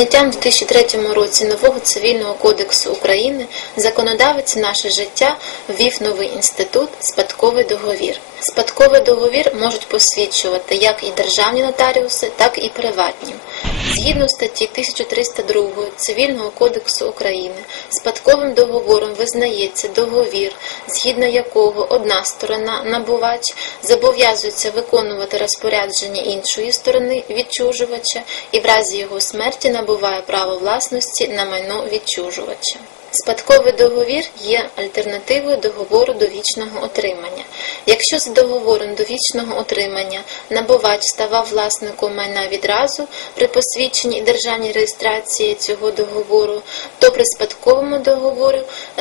прийняттям у 2003 році нового цивільного кодексу України законодавець наше життя ввів новий інститут спадковий договір. Спадковий договір можуть посвідчувати як і державні нотаріуси, так і приватні. Згідно статті 1302 Цивільного кодексу України, спадковим договором визнається договір, згідно якого одна сторона, набувач, зобов'язується виконувати розпорядження іншої сторони відчужувача і в разі його смерті набуває право власності на майно відчужувача. Спадковий договір є альтернативою договору довічного отримання. Якщо з договором довічного отримання набувач ставав власником майна відразу при посвідченні і державній реєстрації цього договору, то при спадковому договору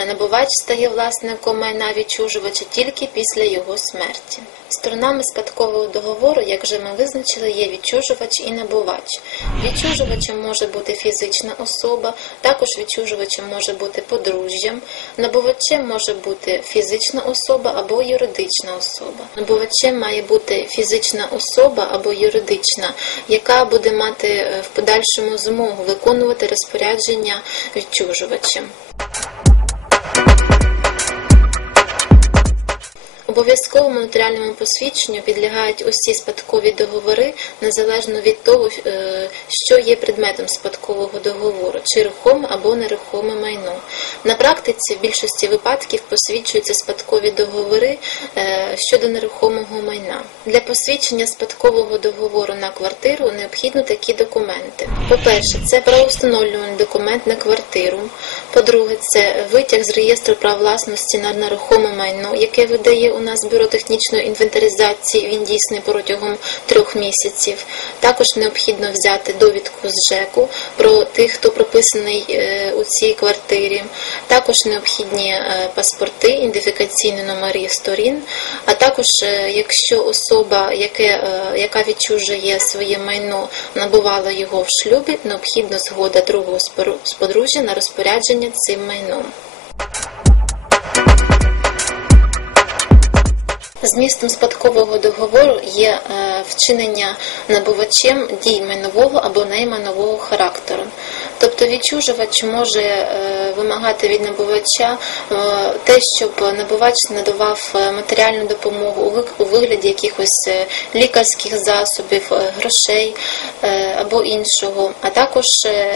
набувач стає власником майна відчужувача тільки після його смерті. Сторонами спадкового договору, як вже ми визначили, є відчужувач і набувач. Відчужувачем може бути фізична особа, також відчужувачем може бути подружжям, набувачем може бути фізична особа або юридична особа. Набувачем має бути фізична особа або юридична, яка буде мати е, в подальшому змогу виконувати розпорядження відчужувачем. Обов'язковому нотаріальному посвідченню підлягають усі спадкові договори незалежно від того, е, що є предметом спадкового договору, чи рухоме або нерухоме майно. На практиці в більшості випадків посвідчуються спадкові договори е, щодо нерухомого майна. Для посвідчення спадкового договору на квартиру необхідно такі документи. По-перше, це правоустановлюваний документ на квартиру. По-друге, це витяг з реєстру прав власності на нерухоме майно, яке видає у нас бюро технічної інвентаризації. Він дійсний протягом трьох місяців. Також необхідно взяти довідку з ЖЕКу про тих, хто прописаний е, у цій квартирі. Також необхідні е, паспорти, ідентифікаційні номери сторін. А також, е, якщо особа, яке, яка відчужує своє майно, набувала його в шлюбі, необхідна згода другого спору- з подружжя на розпорядження цим майном. Змістом спадкового договору є е, вчинення набувачем дій майнового або неймайнового характеру. Тобто відчужувач може е, вимагати від набувача е, те, щоб набувач надавав матеріальну допомогу у вигляді якихось лікарських засобів, грошей або іншого, а також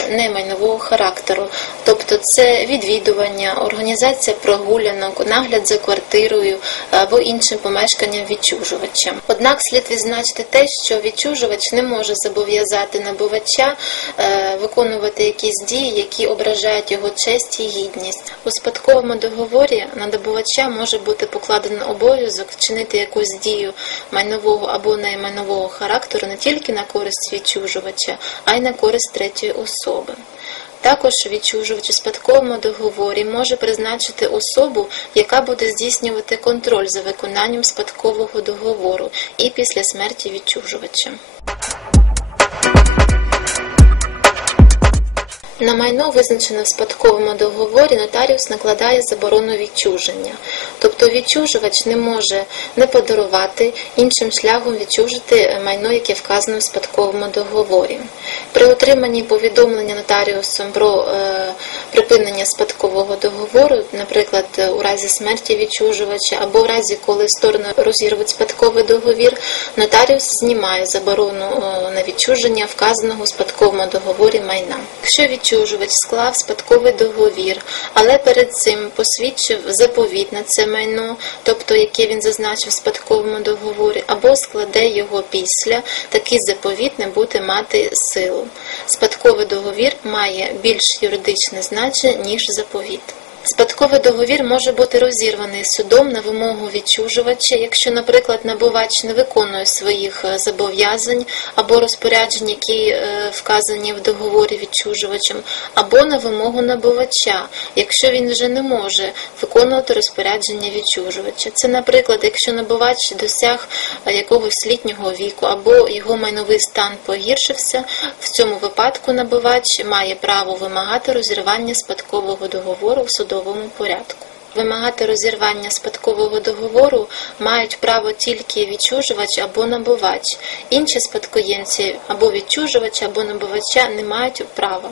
немайнового характеру. Тобто це відвідування, організація прогулянок, нагляд за квартирою або іншим помешканням відчужувача. Однак слід відзначити те, що відчужувач не може зобов'язати набувача е, виконувати якісь дії, які ображають його честь і гідність. У спадковому договорі на набувача може бути покладено обов'язок вчинити якусь дію майнового або наймайнового характеру не тільки на користь відчужувача, а й на користь третьої особи. Також відчужувач у спадковому договорі може призначити особу, яка буде здійснювати контроль за виконанням спадкового договору і після смерті відчужувача. На майно, визначене в спадковому договорі, нотаріус накладає заборону відчуження. Тобто відчужувач не може не подарувати, іншим шляхом відчужити майно, яке вказано в спадковому договорі. При отриманні повідомлення нотаріусом про е, припинення спадкового договору, наприклад, у разі смерті відчужувача або в разі, коли сторони розірвуть спадковий договір, нотаріус знімає заборону е, на відчуження вказаного у спадковому договорі майна. Якщо відчужувач склав спадковий договір, але перед цим посвідчив заповіт на це майно, тобто яке він зазначив в спадковому договорі, або складе його після, такий заповіт не буде мати силу. Спадковий договір має більш юридичне значення, ніж заповіт. Спадковий договір може бути розірваний судом на вимогу відчужувача, якщо, наприклад, набувач не виконує своїх е, зобов'язань або розпоряджень, які е, вказані в договорі відчужувачем, або на вимогу набувача, якщо він вже не може виконувати розпорядження відчужувача. Це, наприклад, якщо набувач досяг е, якогось літнього віку або його майновий стан погіршився, в цьому випадку набувач має право вимагати розірвання спадкового договору в судовому порядку. Вимагати розірвання спадкового договору мають право тільки відчужувач або набувач. Інші спадкоємці або відчужувача, або набувача не мають права.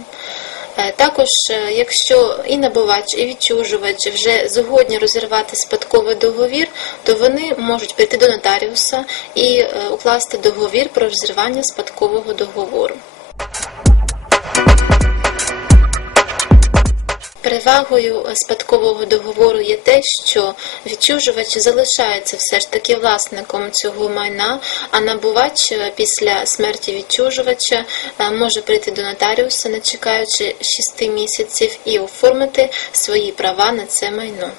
Е, Також, е, якщо і набувач, і відчужувач вже згодні розірвати спадковий договір, то вони можуть прийти до нотаріуса і е, укласти договір про розірвання спадкового договору. Перевагою спадкового договору є те, що відчужувач залишається все ж таки власником цього майна, а набувач е, після смерті відчужувача е, може прийти до нотаріуса, не чекаючи 6 місяців, і оформити свої права на це майно.